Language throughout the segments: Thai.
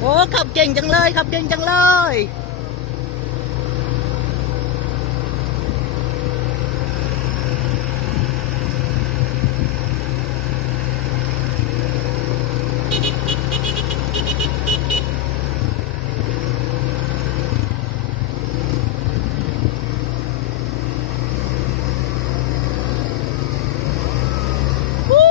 โอ้ขับเก่งจังเลยขับเก่งจังเลย วู้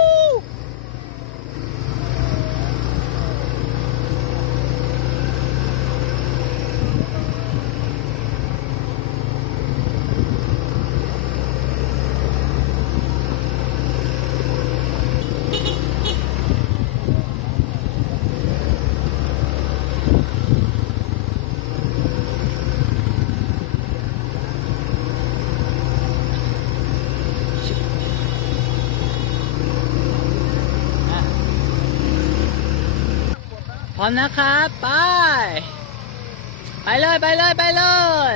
พร้อมนะครับไป ไปเลยไปเลยไปเลย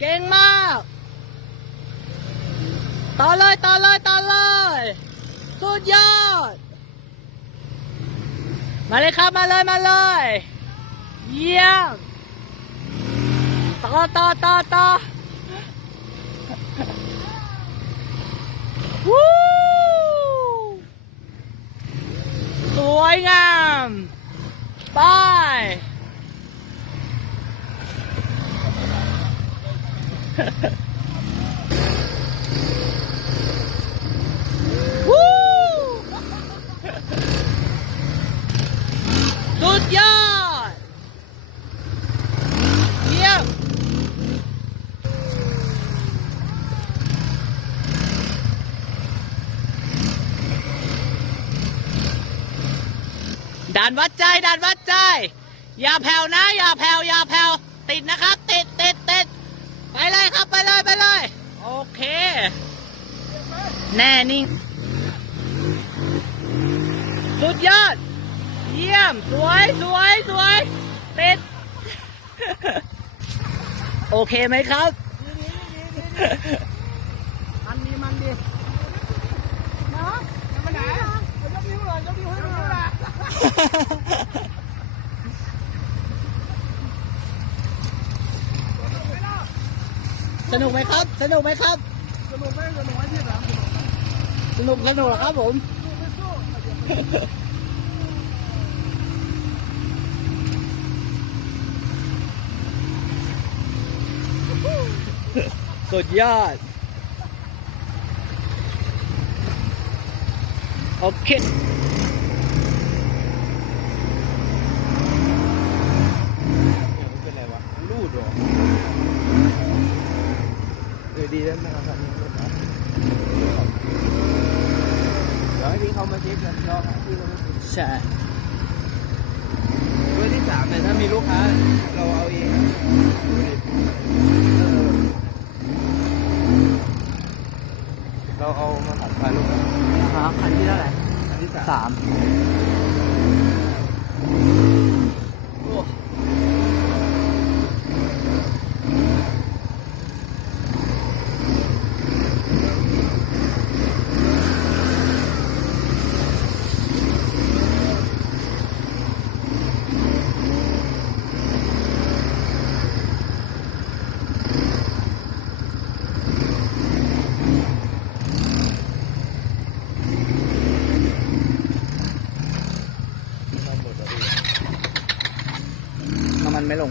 เก่งมาก ต่อเลยต่อเลยต่อเลยสุดยอด มาเลยครับมาเลยมาเลย เยี่ยมต่อต่อต่อต่อวู้สวยงามไป วู้สุดยอด เยี่ยม ด่านวัดใจด่านวัดใจ อย่าแผ่วนะ อย่าแผ่วอย่าแผ่วติดนะครับ ติดติดติดไปเลยครับไปเลยไปเลย โอเค แน่นิ่ง สุดยอด เยี่ยม สวยสวยสวยติด โอเคไหมครับ มันดีมันดีเนาะจะไปไหนยกนิ้วเลยยกนิ้วให้ดูนะ สนุกไหมครับ สนุกไหมครับ สนุกไหมสนุกไหมที่หลังสนุกสนุกเหรอครับผมสุดยอด โอเค เป็นไรวะรูดหรอ เออดีแล้วนะครับเดี๋ยวให้พี่เขามาเช็คกันรอพี่เขามาใช่เบอร์ที่สามเนี่ยถ้ามีลูกค้าเราเอาเองเราเอามาถัดไปลูกค้าฮะคันที่เท่าไหร่อันที่สามสามโอ้ ทำหมดแล้วพี่ น้ำมัน ไม่ลง